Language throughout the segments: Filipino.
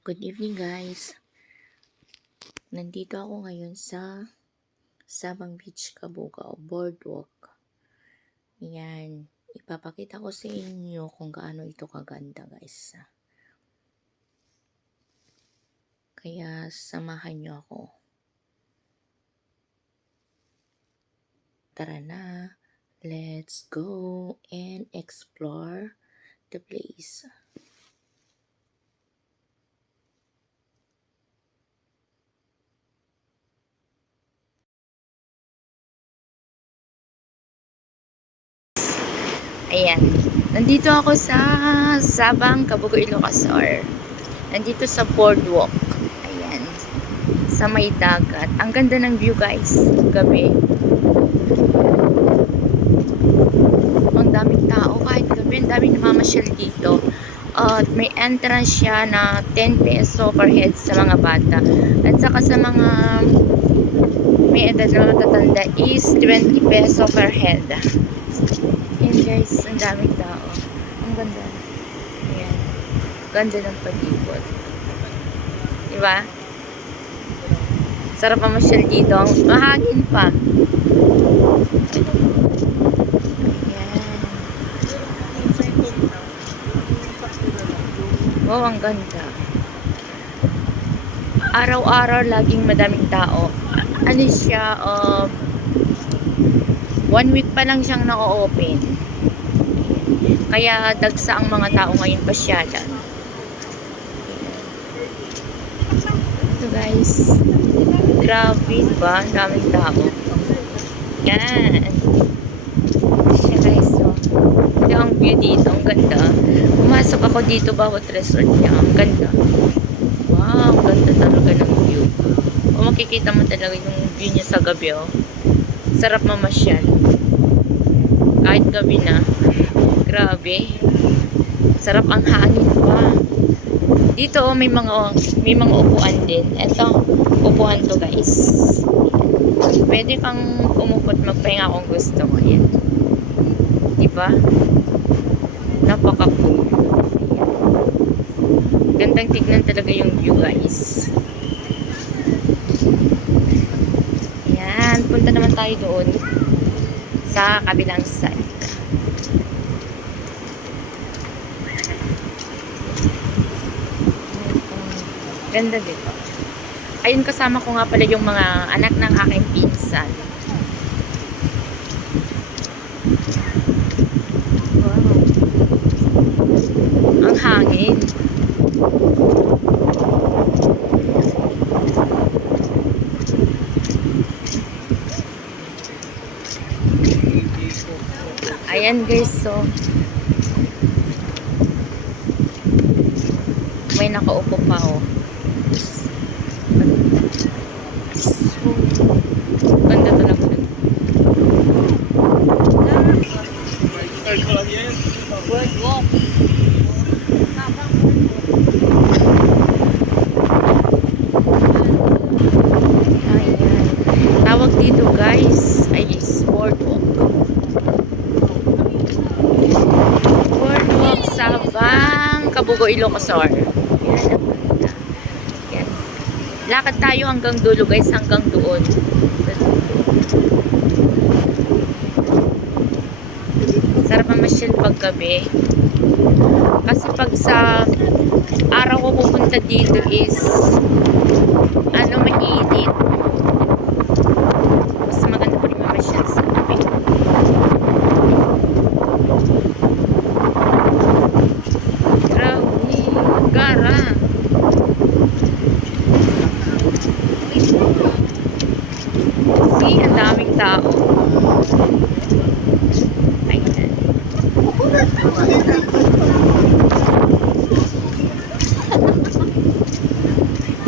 Good evening guys. Nandito ako ngayon sa Sabang Beach, Cabugao, boardwalk. Yan. Ipapakita ko sa inyo kung gaano ito kaganda guys. Kaya samahan nyo ako. Tara na. Let's go and explore the place. Ayan. Nandito ako sa Sabang, Cabugao, Ilocosur. Nandito sa boardwalk. Ayan. Sa may dagat. Ang ganda ng view guys. Gabi. Ang daming tao. Kahit gabi, ang daming namamasyal dito. At may entrance siya na 10 peso per head sa mga bata. At saka sa mga may edad na matatanda is 20 peso per head. Ayan guys, ang daming tao. Ang ganda. Ayan. Ganda ng pag-ikot. Diba? Sarap mamasyal dito. Mahangin pa. Ayan. Wow, ang ganda. Araw-araw laging madaming tao. Ano siya, 1 week pa lang siyang naka-open. Kaya dagsa ang mga tao ngayon pasyalan. Ito guys. Grabe ba? Ang daming tao. Yan. Ito siya guys. So, ito ang view dito. Ang ganda. Pumasok ako dito bawat resort niya. Ang ganda. Wow. Ang ganda talaga ng view. O makikita mo talaga yung view niya sa gabi. Oh. Sarap mamasyal. Kahit gabi na. Grabe. Sarap ang hangin pa. Dito oh, may mga upuan din. Ito, upuan to guys. Pwede kang umupot magpahinga kung gusto mo. Yan. Diba? Napaka-cool. Gandang tignan talaga yung view guys. Yan. Punta naman tayo doon sa kabilang side. Ganda dito. Ayun, kasama ko nga pala yung mga anak ng aking pinsan. Wow. Ang hangin. Ayan guys, so may nakaupo pa oh. So, ganda talaga. Boardwalk. Ayan. Tawag dito guys ay boardwalk. Boardwalk Sabang, Cabugao, Ilocosur. Yan ang ganda. Yan. Lakad tayo hanggang dulo guys, hanggang doon. Sarap mamasyal pag gabi. Kasi pag sa araw ko pupunta dito is mainit. Mas maganda pa rin mamasyal sa gabi. Grabe, gara. See, ang daming tao. Ayan.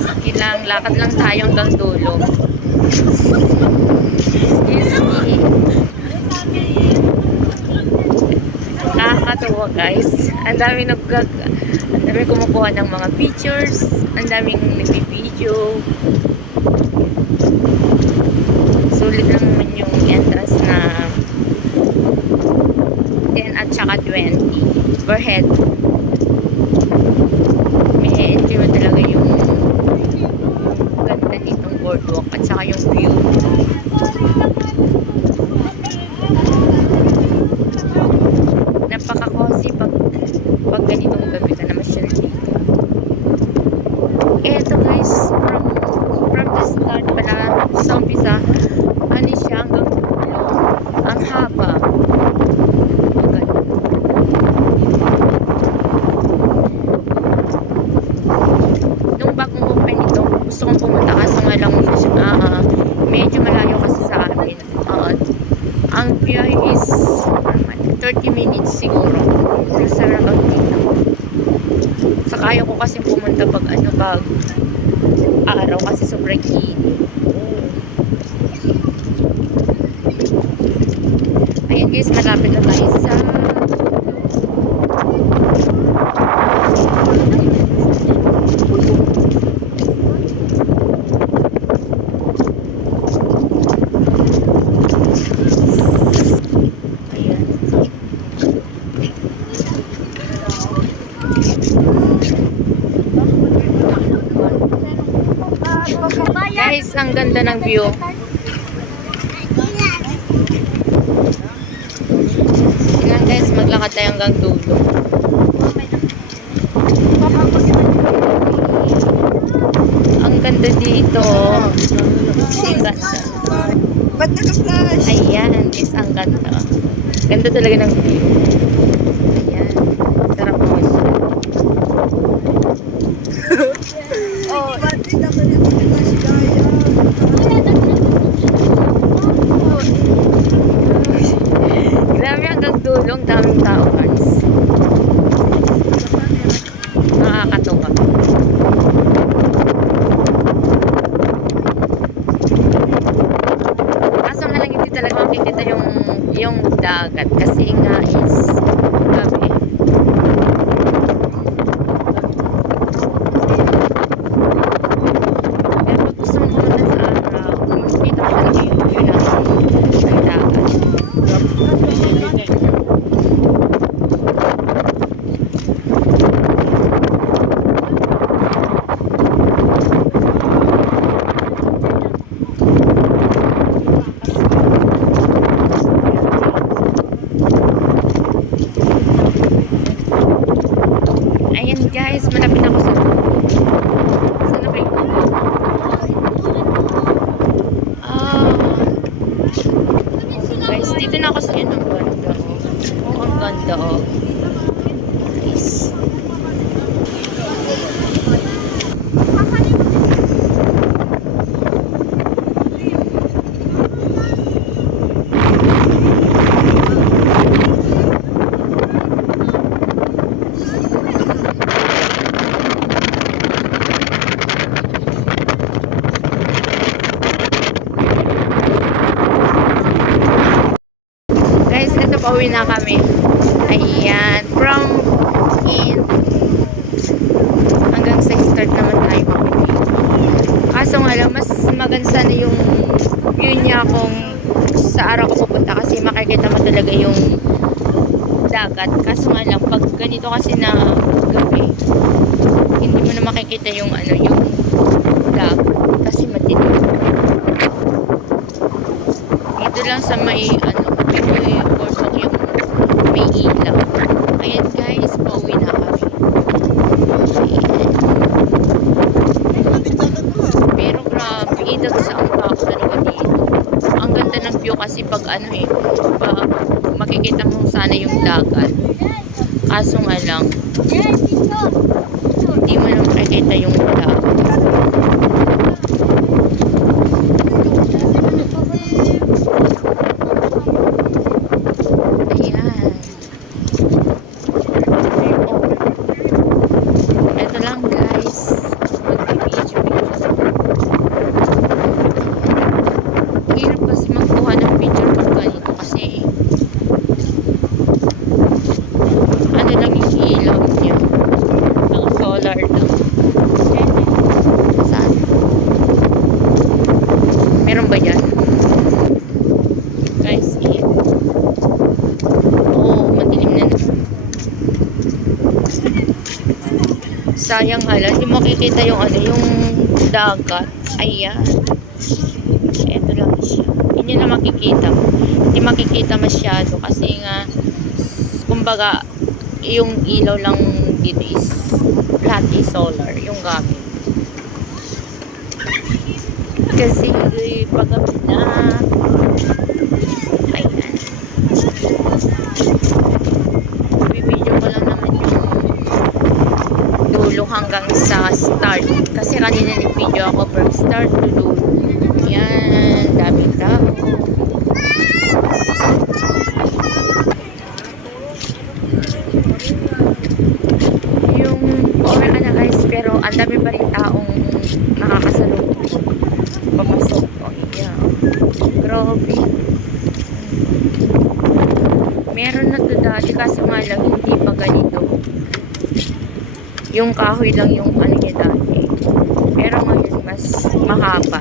Sige lang, lakad lang tayo hanggang dulo. Excuse me. Nakakatuwa guys. Ang dami kumukuha ng mga pictures. Ang daming nagbi-video. Sulit lang naman yung entrance na 10 at saka 20 per head. May enjoy mo talaga nga lang, medyo malayo kasi sa amin. Ang biyahe is 30 minutes siguro. Sa Rabaw dito. Sa kaya ko kasi pumunta pag araw kasi sobrang init. Ayan guys, malapit na tayo sa guys, ang ganda ng view. Tingnan guys, maglakad tayo hanggang dulo. Ang ganda dito. Ang ganda. Ba't naka-flash? Ayan, guys, ang ganda. Ganda talaga ng view. Ayan. Sarap mo siya. Oh, ba't di naman naka-flash kaya? Grabe hanggang dulo. Ang daming tao guys. Nakakatuwa. Kaso nga lang hindi talaga makikita yung dagat kasi nga is gabi. Pero pag gusto mo pumunta sa araw, makikita mo talaga yung view ng dagat. Ayan guys, malapit ako sa sana ba yung guys, dito na ako sa yun. Ang ganda ang ganda guys. Guys, ito pauwi na kami. Ayan, from in hanggang sa start naman tayo pauwi. Kaso nga lang, mas maganda sana yung view niya kung sa araw ko pupunta kasi makikita mo talaga yung dagat. Kaso nga lang, pag ganito kasi na gabi, hindi mo na makikita yung yung dagat kasi madilim. Ito lang sa may may boardwalk yung may ilaw. Ayan guys, pauwi na kami. Ayan. Pero grabe, idag sa ang tao talaga dito. Ang ganda ng view kasi pag pag makikita mo sana yung dagat. Kaso nga lang, hindi mo na makikita yung dagat. Ito lang guys, mag-video. Hirap kasi magkuha ng picture pag ganito kasi lang yung ilaw niya, ng solar lang. Saan? Meron ba yan? Guys, madilim na naman. Sayang hala, hindi mo makikita yung yung dagat. Ayan. Ito lang siya. Hindi na makikita. Hindi makikita masyado kasi nga kumbaga yung ilaw lang dito is flat is solar yung gamit. Kasi paggabi na. Ayan. Bibidyo ko lang naman yung dulo hanggang hanggang sa start. Kasi kanina nag-video ako from start to dulo. Yan, daming tao. Yung okay ka na guys, pero ang dami pa rin taong nakakasalubong. Papasok. Oh, yeah. Grabe. Meron na to dati kasi nga lang hindi pa ganito. Yung kahoy lang yung ano niya dati. Pero ngayon mas mahaba.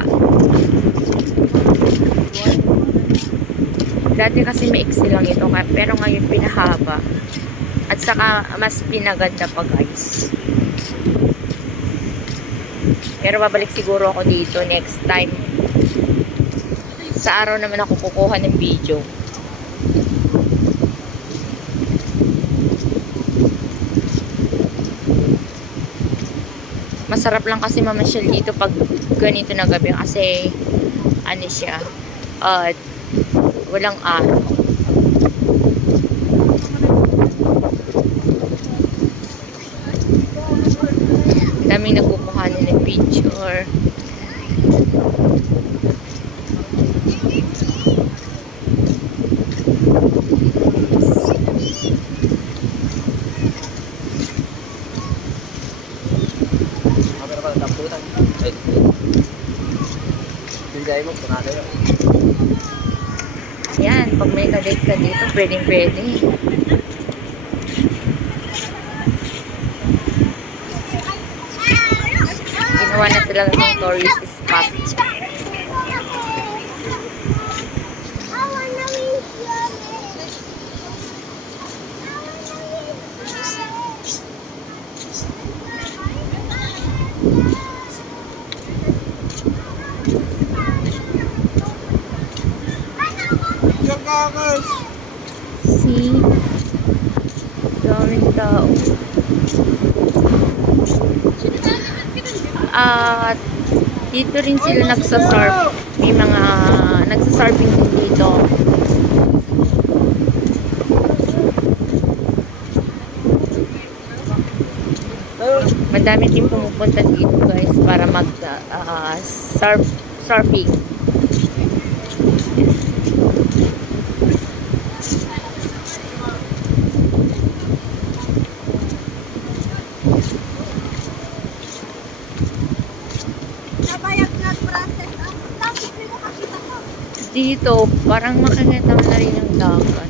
Dati kasi maiksi lang ito, pero ngayon pinahaba. At saka mas pinaganda pa guys. Pero babalik siguro ako dito next time. Sa araw naman ako kukuha ng video. Masarap lang kasi mamasyal dito pag ganito na gabi kasi ano siya, walang araw. Daming nagkukuhanan ng picture. Yan, pag may kadate ka dito, pwedeng-pwede. Ginawa na talaga ng tourist spot. See? Daming tao. At dito rin sila nagsasurf. May mga nagsasurfing din dito. Madami din pumupunta dito guys para mag surfing. Dito, parang makikita mo na rin yung dagat.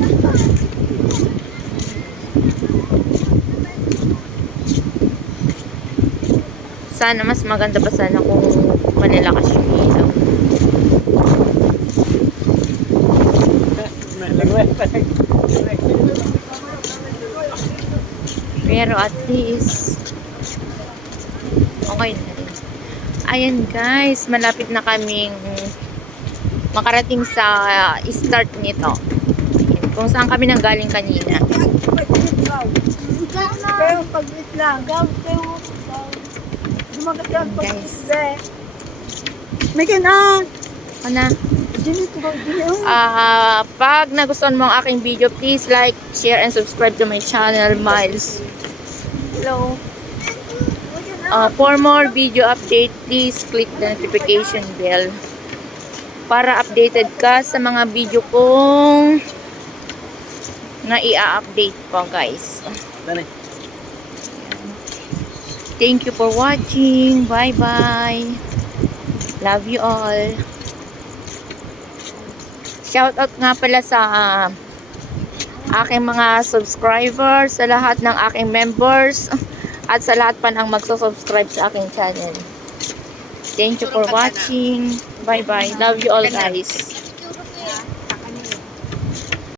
Sana mas maganda pa sana kung malalakas yung ilaw. Pero at least okay na rin. Ayan guys, malapit na kaming makarating sa start nito. Ayan, kung saan kami nanggaling kanina. Pero pag-wait lang. Guys. May kanan. Ano? Pag nagustuhan mo ang aking video, please like, share, and subscribe to my channel, Miles. Hello. For more video update, please click the notification bell para updated ka sa mga video kong na i-update po guys. Thank you for watching. Bye bye. Love you all. Shout out nga pala sa aking mga subscribers, sa lahat ng aking members, at sa lahat pa ng magsusubscribe sa aking channel. Thank you for watching. Bye bye. Love you all guys.